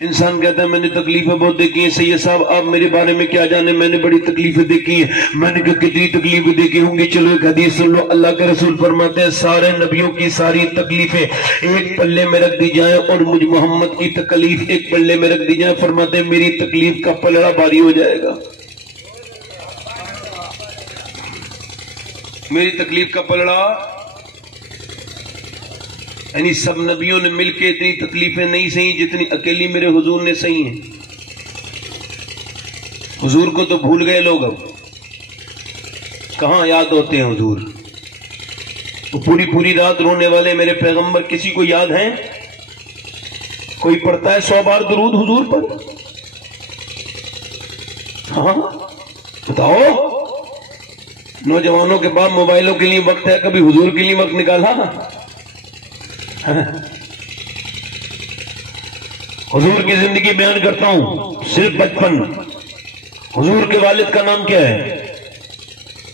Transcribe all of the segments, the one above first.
انسان کہتا ہے میں نے تکلیفیں بہت دیکھی ہیں سید صاحب آپ میرے بارے میں کیا جانے، میں نے بڑی تکلیفیں دیکھی ہیں۔ میں نے کہا کتنی تکلیفیں دیکھی ہوں گی؟ چلو ایک حدیث سن لو۔ اللہ کے رسول فرماتے ہیں سارے نبیوں کی ساری تکلیفیں ایک پلے میں رکھ دی جائیں اور مجھ محمد کی تکلیف ایک پلے میں رکھ دی جائیں، فرماتے ہیں میری تکلیف کا پلڑا بھاری ہو جائے گا، میری تکلیف کا پلڑا۔ یعنی سب نبیوں نے مل کے اتنی تکلیفیں نہیں سہی جتنی اکیلی میرے حضور نے سہی ہیں۔ حضور کو تو بھول گئے لوگ، اب کہاں یاد ہوتے ہیں حضور؟ وہ پوری پوری رات رونے والے میرے پیغمبر کسی کو یاد ہیں؟ کوئی پڑھتا ہے 100 بار درود حضور پر؟ ہاں بتاؤ۔ نوجوانوں کے بعد موبائلوں کے لیے وقت ہے، کبھی حضور کے لیے وقت نکالا؟ حضور کی زندگی بیان کرتا ہوں، صرف بچپن۔ حضور کے والد کا نام کیا ہے؟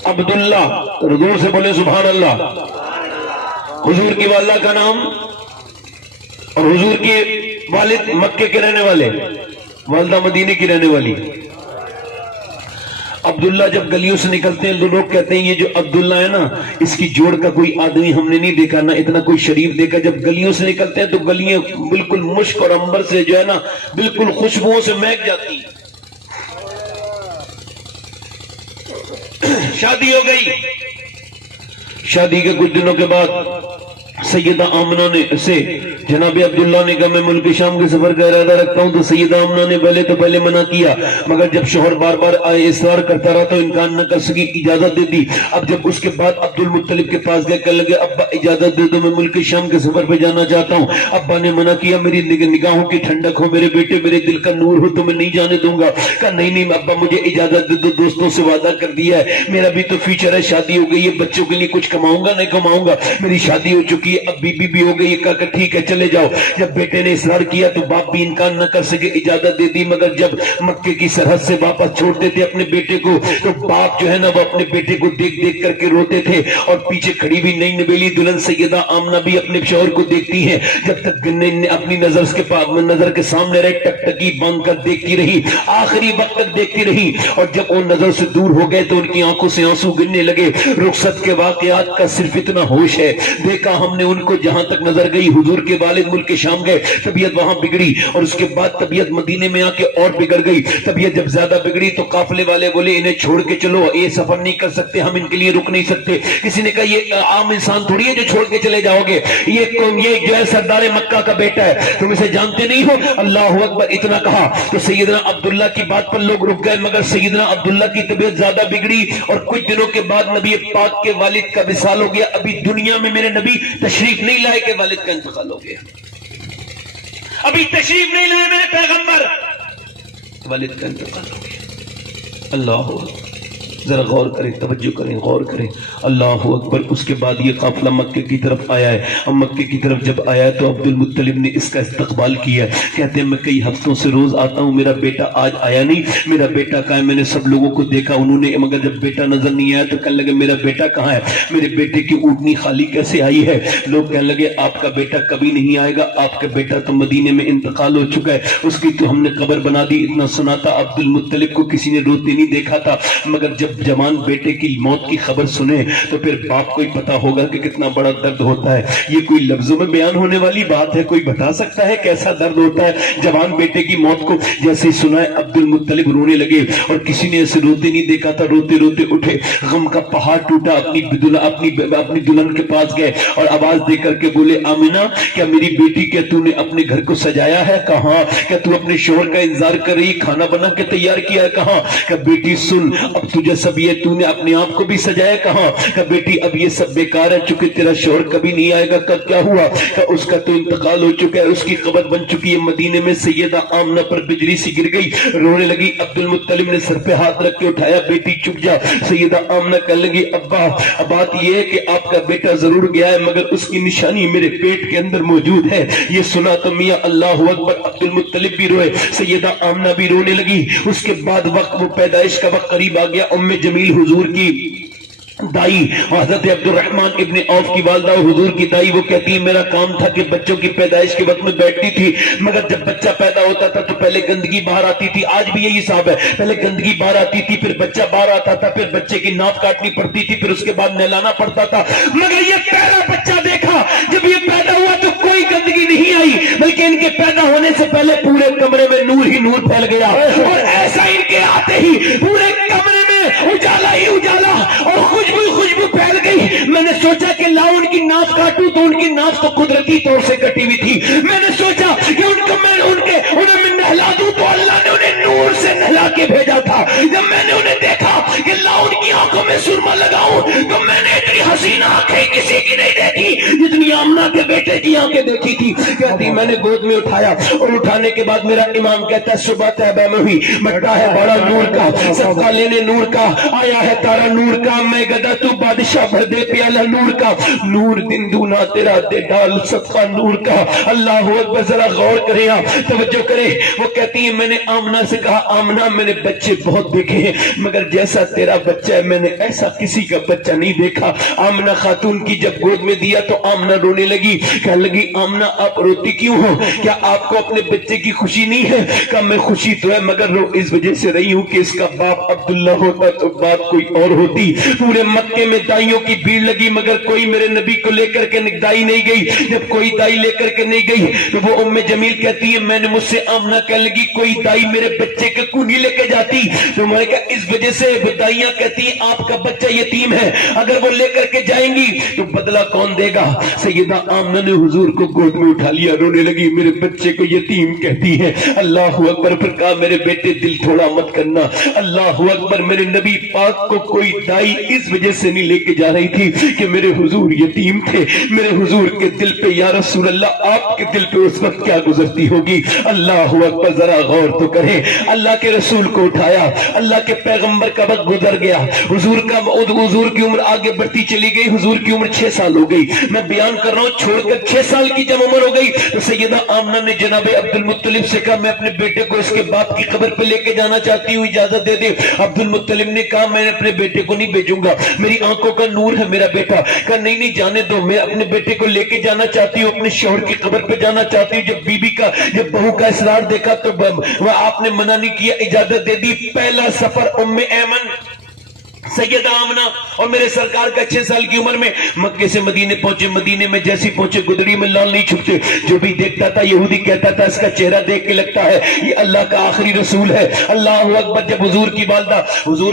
عبداللہ، حضور سے بولے سبحان اللہ۔ حضور کی والدہ کا نام، اور حضور کے والد مکے کے رہنے والے، والدہ مدینے کی رہنے والی۔ عبداللہ جب گلیوں سے نکلتے ہیں تو لوگ کہتے ہیں یہ جو عبداللہ ہے نا، اس کی جوڑ کا کوئی آدمی ہم نے نہیں دیکھا، نہ اتنا کوئی شریف دیکھا۔ جب گلیوں سے نکلتے ہیں تو گلیاں بالکل مشک اور عنبر سے جو ہے نا بالکل خوشبوؤں سے مہک جاتی ہیں۔ شادی ہو گئی، شادی کے کچھ دنوں کے بعد سیدہ آمنہ نے سے جناب عبداللہ نے کہا میں ملک شام کے سفر کا ارادہ رکھتا ہوں، تو سیدہ آمنہ نے پہلے منع کیا، مگر جب شوہر بار بار اصرار کرتا رہا تو انکار نہ کر سکی، اجازت دے دی۔ اب جب اس کے بعد عبد المطلب کے پاس گئے، کہنے لگے ابا اجازت دے دو، میں ملک شام کے سفر پہ جانا چاہتا ہوں۔ ابا نے منع کیا، میری نگاہوں کی ٹھنڈک ہو میرے بیٹے، میرے دل کا نور ہو، تو میں نہیں جانے دوں گا۔ کہا نہیں ابا مجھے اجازت دے دو، دوستوں سے وعدہ کر دیا ہے، میرا بھی تو فیوچر ہے، شادی ہو گئی ہے، بچوں کے لیے کچھ کماؤں گا نہیں کماؤں گا، میری شادی ہو چکی ہے، اب بیوی بھی ہو گئی ہے۔ کہا کہ ٹھیک ہے چلے جاؤ۔ جب بیٹے نے اصرار کیا تو باپ بھی انکار نہ کر سکے، اجازت دے دی۔ مگر جب مکے کی سرحد سے واپس چھوڑتے تھے اپنے بیٹے کو تو باپ جو ہے نا وہ اپنے بیٹے کو دیکھ دیکھ کر کے روتے تھے، اور پیچھے کھڑی بھی نئی نویلی دلہن سیدہ آمنہ بھی اپنے شوہر کو دیکھتی ہیں، جب تک اپنی نظر کے سامنے رہے ٹکٹکی باندھ کر دیکھتی رہی، آخری وقت تک دیکھتی رہی، اور جب وہ نظر سے دور ہو گئے تو ان کی آنکھوں سے آنسو گرنے لگے۔ رخصت کے واقعات کا صرف اتنا ہوش ہے، دیکھا ہم نے ان کو جہاں تک نظر گئی۔ حضور کے والد ملک شام گئے، طبیعت وہاں بگڑی، اور اس کے بعد طبیعت مدینے میں آ کے اور بگڑ گئی۔ طبیعت جب زیادہ بگڑی تو قافلے والے بولے انہیں چھوڑ کے چلو، یہ سفر نہیں کر سکتے، ہم ان کے لیے رک نہیں سکتے۔ کسی نے کہا یہ عام انسان تھوڑی ہے جو چھوڑ کے چلے جاؤ گے، یہ جو ہے سردار مکہ کا بیٹا ہے، تم اسے جانتے نہیں ہو۔ اللہ اکبر اتنا کہا تو سیدنا عبداللہ کی بات پر لوگ رک گئے، مگر سیدنا عبداللہ کی طبیعت زیادہ بگڑی، اور کچھ دنوں کے بعد نبی پاک کے والد کا وصال ہو گیا۔ ابھی دنیا میں میرے نبی تشریف نہیں لائے کہ والد کا انتقال ہو گیا، ابھی تشریف نہیں لائے میرے پیغمبر، والد کا انتقال ہو گیا۔ اللہ ذرا غور کریں، توجہ کریں، غور کریں، اللہ اکبر۔ اس کے بعد یہ قافلہ مکے کی طرف آیا ہے، اب مکے کی طرف جب آیا ہے تو عبد المطلب نے اس کا استقبال کیا ہے۔ کہتے ہیں میں کئی ہفتوں سے روز آتا ہوں، میرا بیٹا آج آیا نہیں، میرا بیٹا کہاں ہے؟ میں نے سب لوگوں کو دیکھا، انہوں نے مگر جب بیٹا نظر نہیں آیا تو کہنے لگے میرا بیٹا کہاں ہے؟ میرے بیٹے کی اونٹنی خالی کیسے آئی ہے؟ لوگ کہنے لگے آپ کا بیٹا کبھی نہیں آئے گا، آپ کا بیٹا تو مدینے میں انتقال ہو چکا ہے، اس کی تو ہم نے قبر بنا دی۔ اتنا سنا تھا، عبد المطلب کو کسی نے روتے نہیں دیکھا تھا، مگر جب جوان بیٹے کی موت کی خبر سنے تو پھر باپ کو ہی پتا ہوگا کہ کتنا بڑا درد ہوتا ہے۔ یہ کوئی لفظوں میں بیان ہونے والی بات ہے؟ کوئی بتا سکتا ہے کیسا درد ہوتا ہے جوان بیٹے کی موت کو؟ جیسے ہی سنا ہے عبد المطلب رونے لگے، اور کسی نے ایسے روتے نہیں دیکھا تھا، روتے روتے اٹھے، غم کا پہاڑ ٹوٹا، اپنی دلہن کے پاس گئے اور آواز دے کر کے بولے آمنہ کیا میری بیٹی کیا تو نے اپنے گھر کو سجایا ہے؟ کہاں؟ کیا تو اپنے شوہر کا انتظار کر رہی، کھانا بنا کے تیار کیا ہے؟ کہاں؟ کہ بیٹی سن اب تجھے سب یہ تو نے اپنے آپ کو بھی سجایا؟ کہاں؟ کہ بیٹی اب یہ سب بیکار ہے، چونکہ تیرا شوہر کبھی نہیں آئے گا۔ کب کیا ہوا؟ کہ اس کا تو انتقال ہو چکا ہے، اس کی قبر بن چکی ہے مدینے میں۔ سیدہ آمنہ پر بجلی سی گر گئی، رونے لگی۔ عبد المطلب نے سر پہ ہاتھ رکھ کے اٹھایا، بیٹی چپ جا۔ سیدہ آمنہ کہنے لگی ابا بات یہ ہے کہ آپ کا بیٹا ضرور گیا ہے، مگر اس کی نشانی میرے پیٹ کے اندر موجود ہے۔ یہ سنا تو میاں اللہ اکبر عبد المطلب بھی روئے، سیدہ آمنہ بھی رونے لگی۔ اس کے بعد وقت وہ پیدائش کا وقت قریب آ گیا۔ ام جمیل حضور کی دائی حضرت عبد الرحمن ابن عوف کی والدہ حضور کی دائی، وہ کہتی ہے میرا کام تھا کہ بچوں کی پیدائش کے وقت میں بیٹھتی تھی، مگر جب بچہ پیدا ہوتا تھا پہلے گندگی باہر آتی تھی، آج بھی یہی حساب ہے، پہلے گندگی باہر آتی تھی، پھر بچہ باہر آتا تھا، پھر بچے کی ناف کاٹنی پڑتی تھی، پھر اس کے بعد نہلانا پڑتا تھا، مگر یہ پہلا بچہ دیکھا جب یہ پیدا ہوا تو کوئی گندگی نہیں آئی، بلکہ ان کے پیدا ہونے سے پہلے پورے کمرے میں نور ہی نور پھیل گیا، اور ایسا ان کے آتے ہی پورے کمرے میں اجالا ہی اجالا اور خوشبو خوشبو پھیل گئی۔ میں نے سوچا کہ لاؤ ان کی ناف کاٹوں، تو ان کی ناف تو قدرتی طور سے کٹی ہوئی تھی، میں نے سوچا کہ ان کو میں انہیں نہلا دوں، تو اللہ نے انہیں نور سے نہلا کے بھیجا تھا۔ جب میں نے انہیں دیکھا کہ لاؤ ان کی آنکھوں میں سرما لگاؤں، تو میں نے اتنی حسین آنکھیں کسی کی نہیں دیکھی جتنی آمنہ کے بیٹے کی آنکھیں دیکھی تھی۔ کہتی میں نے گود میں اٹھایا، اور اٹھانے کے بعد میرا امام کہتا ہے صبح طیبہ میں ہوئی، بٹا ہے بڑا نور کا، صدقہ لینے نور کا، آیا ہے تارا نور کا، میں گدا تو بادشاہ بھر دے پیالہ نور کا، نور دن دونا تیرا دے ڈال صدقہ نور کا۔ اللہ اکبر، ذرا غور کریں، توجہ کریں۔ وہ کہتی ہے میں نے آمنہ سے کہا آمنہ میں نے بچے بہت دیکھے ہیں، مگر جیسا تیرا بچہ ہے میں نے ایسا کسی کا بچہ نہیں دیکھا۔ آمنہ خاتون کی جب گود میں دیا تو آمنہ رونے لگی، کہنے لگی آمنہ آپ روتی کیوں ہو؟ کیا آپ کو اپنے بچے کی خوشی نہیں ہے؟ کہا میں خوشی تو ہے مگر رو اس وجہ سے رہی ہوں کہ اس کا باپ عبداللہ ہوتا تو بات کوئی اور ہوتی۔ پورے مکے میں دائیوں کی بھیڑ لگی مگر کوئی میرے نبی کو لے کر کے دائی نہیں گئی۔ جب کوئی دائی لے کر کے نہیں گئی تو وہ ام جمیل کہتی ہے میں نے مجھ سے آمنہ کہنے لگی کوئی دائی میرے بچے کے کو نہیں لے کے جاتی، تو میں نے کہا اس وجہ سے وہ دائیاں کہتی ہیں آپ کا بچہ یتیم ہے، اگر وہ لے کر کے جائیں گی تو بدلہ کون دے گا؟ سیدہ آمنہ نے حضور کو گود میں اٹھا لیا، رونے لگی میرے بچے کو یتیم کہتی ہے۔ اللہ اکبر، پھر کہا میرے بیٹے دل تھوڑا مت کرنا۔ اللہ اکبر، میرے نبی پاک کو کوئی دائی اس وجہ سے نہیں لے کے جا رہی تھی کہ میرے حضور یتیم تھے، میرے حضور کے دل پہ یا رسول اللہ آپ کے دل پہ اس وقت کیا گزرتی ہوگی۔ اللہ اکبر، ذرا غور تو کریں، اللہ کے رسول کو اٹھایا، اللہ کے پیغمبر کا وقت گزر گیا، حضور کی عمر آگے بڑھتی چلی گئی، حضور کی عمر 6 سال ہو گئی، میں بیان کر رہا ہوں چھوڑ کر 6 سال کی جب عمر ہو گئی تو سیدہ آمنہ نے جناب عبد المطلب سے کہا میں اپنے بیٹے کو اس کے باپ کی قبر پہ لے کے جانا چاہتی ہوں، اجازت دے دے۔ عبد المطلب نے کہا میں نے اپنے بیٹے کو نہیں بھیجوں گا، میری آنکھوں کا نور ہے میرا بیٹا۔ کہا نہیں نہیں جانے دو، میں اپنے بیٹے کو لے کے جانا چاہتی ہوں، اپنے شوہر کی قبر پہ جانا چاہتی ہوں۔ جب بہو کا اصرار دیکھا تو آپ نے منع نہیں کیا، اجازت دے دی۔ پہلا سفر ام ایمن سیدہ آمنہ اور میرے سرکار کا 6 سال کی عمر میں مکے سے مدینے پہنچے، مدینے میں جیسی پہنچے گدڑی میں لال نہیں چھپتے، جو بھی دیکھتا تھا یہودی کہتا تھا اس کا چہرہ دیکھ کے لگتا ہے یہ اللہ کا آخری رسول ہے۔ اللہ اکبر، جب حضور کی والدہ حضور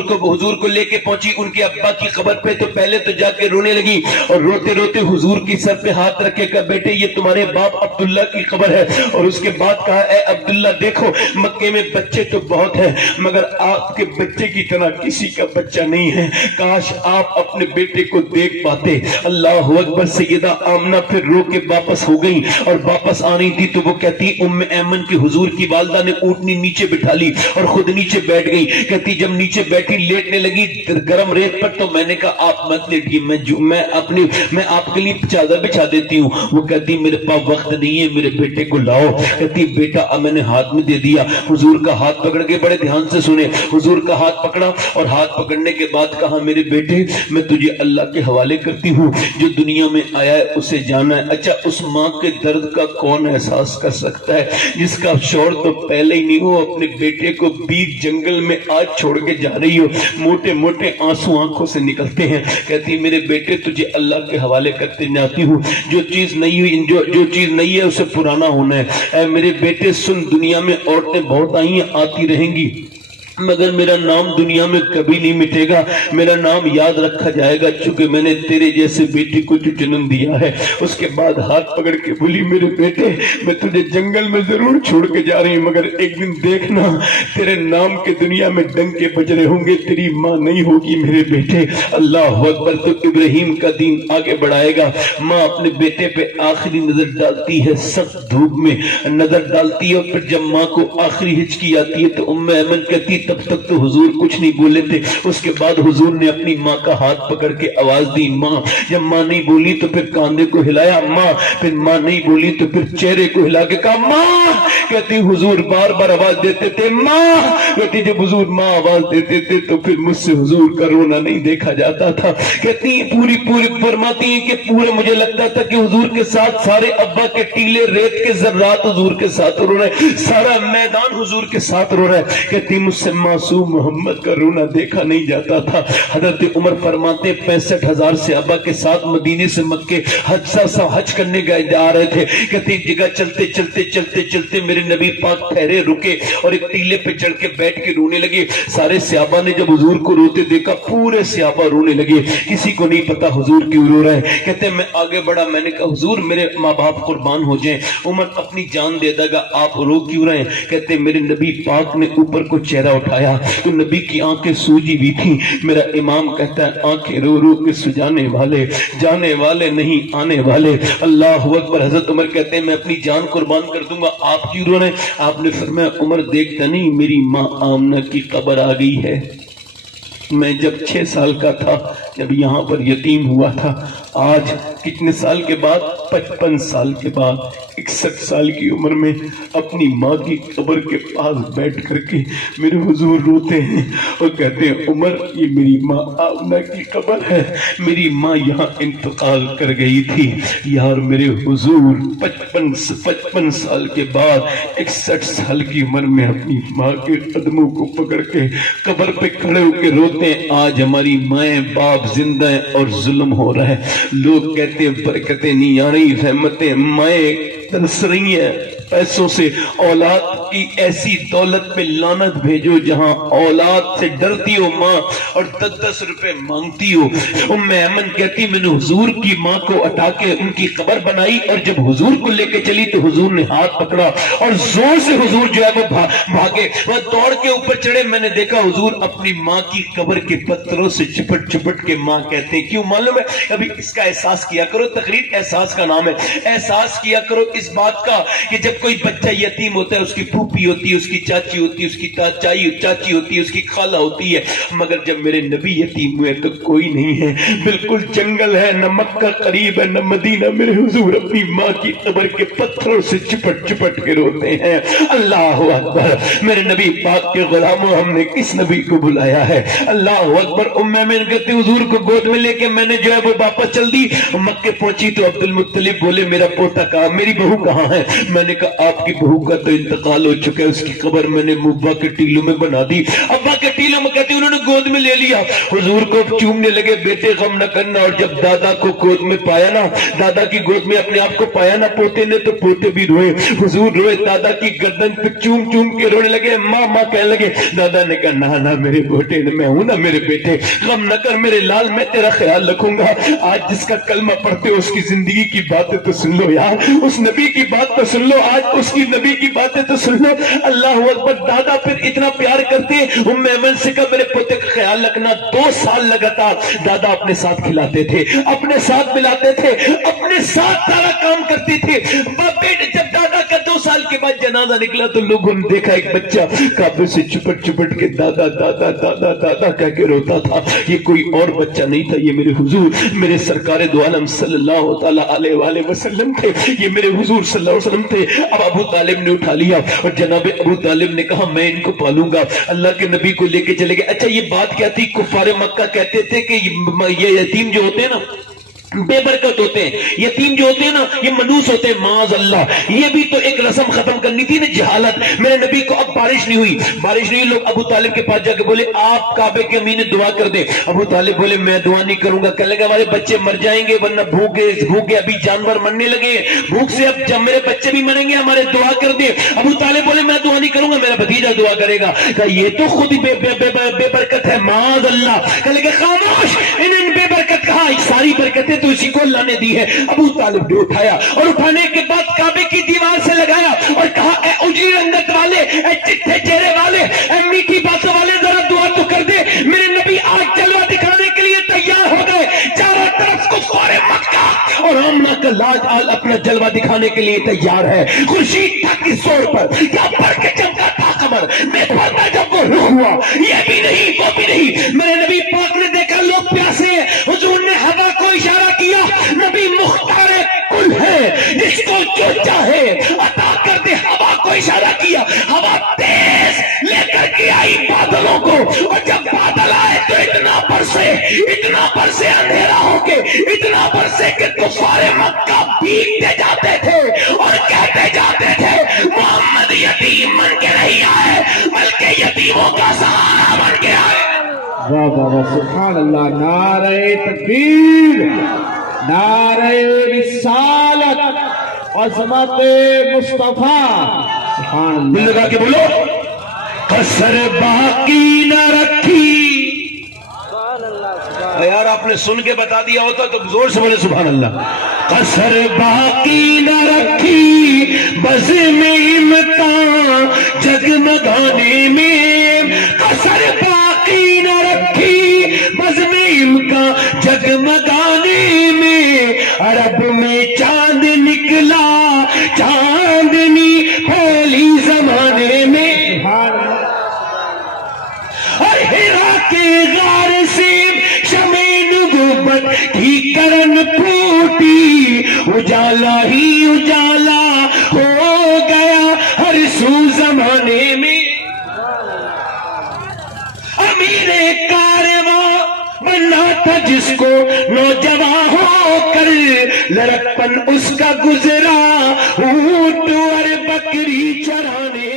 کو لے کے پہنچی ان کے ابا کی قبر پہ تو پہلے تو جا کے رونے لگی اور روتے روتے حضور کی سر پہ ہاتھ رکھے کہا بیٹے یہ تمہارے باپ عبداللہ کی قبر ہے، اور اس کے بعد کہا اے عبداللہ دیکھو مکے میں بچے تو بہت ہیں مگر آپ کے بچے کی طرح کسی کا بچہ نہیں ہے، کاش آپ اپنے بیٹے کو دیکھ پاتے۔ اللہ اکبر، سیدہ آمنہ پھر رو کے واپس ہو گئی اور واپس آ رہی تھی تو وہ کہتی ام ایمن کی حضور کی والدہ نے اونٹنی نیچے بٹھا لی اور خود نیچے بیٹھ گئی۔ کہتی جب نیچے بیٹھی لیٹنے لگی گرم ریت پر تو میں نے کہا آپ مت لیٹیے، میں آپ کے لیے چادر بچھا دیتی ہوں۔ وہ کہتی میرے پاس وقت نہیں ہے، میرے بیٹے کو لاؤ۔ کہتی بیٹا میں نے ہاتھ میں دے دیا۔ حضور کا ہاتھ پکڑ کے، بڑے دھیان سے سنے، حضور کا ہاتھ پکڑا اور ہاتھ پکڑنے کے بعد کہا میرے بیٹے میں تجھے اللہ کے حوالے کرتی ہوں، جو دنیا میں آیا ہے اسے جانا ہے۔ اچھا اس ماں کے درد کا کون احساس کر سکتا ہے جس کا شوہر تو پہلے ہی نہیں، وہ اپنے بیٹے کو بیچ جنگل میں آج چھوڑ کے جا رہی ہو، موٹے موٹے آنسو آنکھوں سے نکلتے ہیں۔ کہتی میرے بیٹے تجھے اللہ کے حوالے کرتے جاتی ہوں، جو چیز نہیں ہے اسے پرانا ہونا ہے۔ اے میرے بیٹے سن، دنیا میں عورتیں بہت آئی ہیں، آتی رہیں گی، مگر میرا نام دنیا میں کبھی نہیں مٹے گا، میرا نام یاد رکھا جائے گا چونکہ میں نے تیرے جیسے بیٹی کو جو جنم دیا ہے۔ اس کے بعد ہاتھ پکڑ کے بولی میرے بیٹے میں تجھے جنگل میں ضرور چھوڑ کے جا رہی ہوں مگر ایک دن دیکھنا تیرے نام کے دنیا میں ڈنکے بج رہے ہوں گے، تیری ماں نہیں ہوگی میرے بیٹے۔ اللہ اکبر، تو ابراہیم کا دین آگے بڑھائے گا۔ ماں اپنے بیٹے پہ آخری نظر ڈالتی ہے، سخت دھوپ میں نظر ڈالتی ہے، اور پھر جب ماں کو آخری ہچکی آتی ہے تو ام ایمن کہتی تب تک تو حضور کچھ نہیں بولے تھے. اس کے بعد حضور نے اپنی ماں کا ہاتھ پکڑ کے آواز دی ماں. جب ماں نہیں بولی تو پھر کاندھے کو ہلایا ماں. پھر ماں نہیں بولی تو پھر چہرے کو ہلا کے کہا ماں. کہتی حضور بار بار آواز دیتے تھے ماں. کہتی جب حضور ماں آواز دیتے تھے تو پھر مجھ سے حضور کا رونا نہیں دیکھا جاتا تھا. کہتی پوری فرماتی ہیں کہ پورے مجھے لگتا تھا کہ حضور کے ساتھ سارے ابا کے ٹیلے ریت کے ذرات حضور کے ساتھ رو رہے, سارا میدان حضور کے ساتھ رو رہا ہے. کہتی مجھ سے معصوم محمد کا رونا دیکھا نہیں جاتا تھا. حضرت عمر فرماتے 65,000 صحابہ کے ساتھ مدینے سے مکے حج کرنے گئے جا رہے تھے. کہتی جگہ چلتے چلتے چلتے چلتے میرے نبی پاک ٹھہرے رکے اور ایک ٹیلے پہ چڑھ کے بیٹھ کے رونے لگے. سارے صحابہ نے جب حضور کو روتے دیکھا پورے صحابہ رونے لگے. کسی کو نہیں پتا حضور کیوں رو رہے ہیں. کہتے میں آگے بڑھا, میں نے کہا حضور میرے ماں باپ قربان ہو جائیں, عمر اپنی جان دے دے گا, آپ رو کیوں رہے ہیں. کہتے میرے نبی پاک نے اوپر کو چہرہ اٹھایا تو نبی کی آنکھیں سوجی بھی تھی. میرا امام کہتا ہے آنکھیں رو رو کے سجانے والے, جانے والے نہیں آنے والے. اللہ اکبر. حضرت عمر کہتے ہیں میں اپنی جان قربان کر دوں گا, آپ کیوں رو رہے ہیں. آپ نے فرمایا عمر دیکھتا نہیں میری ماں آمنہ کی قبر آ گئی ہے. میں جب 6 سال کا تھا جب یہاں پر یتیم ہوا تھا, آج کتنے سال کے بعد 55 سال کے بعد 61 سال کی عمر میں اپنی ماں کی قبر کے پاس بیٹھ کر کے میرے حضور روتے ہیں اور کہتے ہیں عمر یہ میری ماں آمنہ کی قبر ہے, میری ماں یہاں انتقال کر گئی تھی. یار میرے حضور 55 سال کے بعد 61 سال کی عمر میں اپنی ماں کے قدموں کو پکڑ کے قبر پہ کھڑے ہو کے روتے ہیں. آج ہماری مائیں باپ زندہ ہیں اور ظلم ہو رہا ہے. لوگ کہتے ہیں برکتیں نہیں آ رہی, رحمتیں, مائیں ترس رہی ہیں پیسوں سے. اولاد کی ایسی دولت پہ لعنت بھیجو جہاں اولاد سے ڈرتی ہو ماں اور 10-10 روپے مانگتی ہو. ام ایمن کہتی میں نے حضور کی ماں کو اٹھا کے ان کی قبر بنائی اور جب حضور کو لے کے چلی تو حضور نے ہاتھ پکڑا اور زور سے حضور جو ہے وہ بھاگے, وہ دوڑ کے اوپر چڑھے. میں نے دیکھا حضور اپنی ماں کی قبر کے پتھروں سے چپٹ چپٹ کے ماں کہتے ہیں. کیوں معلوم ہے, ابھی اس کا احساس کیا کرو, تقریر احساس کا نام ہے. احساس کیا کرو اس بات کا کہ جب کوئی بچہ یتیم ہوتا ہے اس کی پھوپھی ہوتی ہے, اس کی چاچی ہوتی ہے, اس کی چاچی ہوتی ہے, اس کی خالہ ہوتی ہے, مگر جب میرے نبی یتیم ہوئے تو کوئی نہیں ہے, بالکل جنگل ہے, نہ مکہ قریب ہے نہ مدینہ. میرے حضور اپنی ماں کی قبر کے پتھروں سے چپٹ چپٹ کے روتے ہیں. اللہ اکبر. میرے نبی پاک کے غلاموں, ہم نے کس نبی کو بلایا ہے. اللہ اکبر. ام ایمن کہتے حضور کو گود میں لے کے میں نے جو ہے وہ واپس چل دی. مکے پہنچی تو عبد المطلب بولے میرا پوتا کہاں, میری بہو کہاں ہے. میں نے کہا آپ کی بہو کا تو انتقال ہو چکا ہے, اس کی قبر میں نے ابا کے ٹیلوں میں بنا دی. ابا کے ٹیلوں میں کہتے انہوں نے گود میں لے لیا. حضور کو چومنے لگے, بیٹے غم نہ کرنا. اور جب دادا کو گود میں پایا نا, دادا کی گود میں اپنے آپ کو پایا نا پوتے نے, تو پوتے بھی روئے. حضور روئے, دادا کی گردن پہ چوم چوم کے رونے لگے, ماں ماں کہنے لگے. دادا نے کہا نہ میرے بیٹے, میں ہوں نا میرے بیٹے, غم نہ کر میرے لال, میں تیرا خیال رکھوں گا. آج جس کا کلمہ پڑھتے ہو اس کی زندگی کی باتیں تو سن لو یار, اس نبی کی بات تو سن لو, آج اس کی نبی کی باتیں تو سن لو. اللہ اکبر. دادا پھر اتنا پیار کرتے. ام ایمن سے کہا میرے پوتے کا خیال رکھنا. 2 سال لگاتار دادا اپنے ساتھ کھلاتے تھے, اپنے ساتھ ملاتے تھے, اپنے ساتھ سارا کام کرتے تھے. جب دادا کا 2 سال کے بعد جنازہ نکلا تو لوگوں نے دیکھا ایک بچہ کعبے سے چپٹ چپٹ کے دادا دادا دادا دادا کہہ کے روتا تھا. یہ کوئی اور بچہ نہیں تھا, یہ میرے حضور, میرے سرکار دو عالم صلی اللہ تعالی علیہ وآلہ وسلم تھے. یہ میرے حضور صلی اللہ علیہ وسلم تھے. اب ابو طالب نے اٹھا لیا اور جناب ابو طالب نے کہا میں ان کو پالوں گا. اللہ کے نبی کو لے کے چلے گئے. اچھا یہ بات کیا تھی, کفار مکہ کہتے تھے کہ یہ یتیم جو ہوتے ہیں نا بے برکت ہوتے ہیں, یتیم جو ہوتے ہیں نا یہ منوس ہوتے ہیں, معاذ اللہ. یہ بھی تو ایک رسم ختم کرنی تھی نا, جہالت. میرے نبی کو اب بارش نہیں ہوئی, لوگ ابو طالب کے پاس جا کے بولے آپ کعبے کے امین دعا کر دیں. ابو طالب بولے میں دعا نہیں کروں گا. کہنے لگے ہمارے بچے مر جائیں گے, ورنہ بھوکے ابھی جانور مرنے لگے, بھوک سے اب جب میرے بچے بھی مریں گے, ہمارے دعا کر دیں. ابو طالب بولے میں دعا نہیں کروں گا, میرا بھتیجا دعا کرے گا. کہ یہ تو خود ہی بے برکت ہے, معاذ اللہ. کہنے لگے خاموش, انہیں بے برکت کہا, ساری برکتیں تو اسی کو اللہ نے دی ہے. ابو طالب نے اٹھایا اور اٹھانے کے بعد کعبے کی دیوار سے لگایا اور کہا اے اجری رنگت والے, اے چٹھے چہرے والے, اے میٹھی باتوں والے, ذرا دعا تو کر دے. میرے نبی آج جلوہ دکھانے کے لیے تیار ہو گئے. چاروں طرف کفار مکہ اور آمنہ کا لاج آل اپنا جلوہ دکھانے کے لیے تیار ہے. خورشید تھا کی زور پر کیا پڑھ کے چمکا تھا قمر. میں پڑھتا جب وہ رخ ہوا یہ بھی نہیں وہ بھی نہیں. میرے نبی پاک نے دیکھا لوگ پیاسے ہیں, حضور نے ہوا کو اشارہ کیا, نبی مختار کل ہے, جس کو جو چاہے عطا کر دے. ہوا کو اشارہ کیا, ہوا تیز لے کر کے آئی بادلوں کو, اور جب بادل آئے تو اتنا برسے اندھیرا ہو کے, اتنا برسے کہ کفار مکہ بھیگتے جاتے تھے اور کہتے جاتے تھے محمد یتیم بن کے نہیں آئے بلکہ یتیموں کا سہارا بن کے آئے. واہ واہ واہ, سبحان اللہ. نعرہ تکبیر, نعرہ رسالت, عظمت مصطفیٰ. سبحان اللہ. دل لگا کے بولو, قصر باقی نہ رکھی. یار آپ نے سن کے بتا دیا ہوتا تو زور سے بولے سبحان اللہ. قصر باقی نہ رکھی بزم امکان جگمگانے میں, قصر باقی نہ رکھی بزم امکان جگمگانے میں. عرب میں چاند نکلا, چاندنی پھیلی زمانے میں. اور ہیرا کے غار سے شمع نبوت کی کرن پھوٹی, اجالا ہی اجالا ہو گیا ہر سو زمانے میں. امیر کارواں بننا تھا جس کو نوجوان ہو کر, لڑکپن اس کا گزرا اونٹ اور بکری چرانے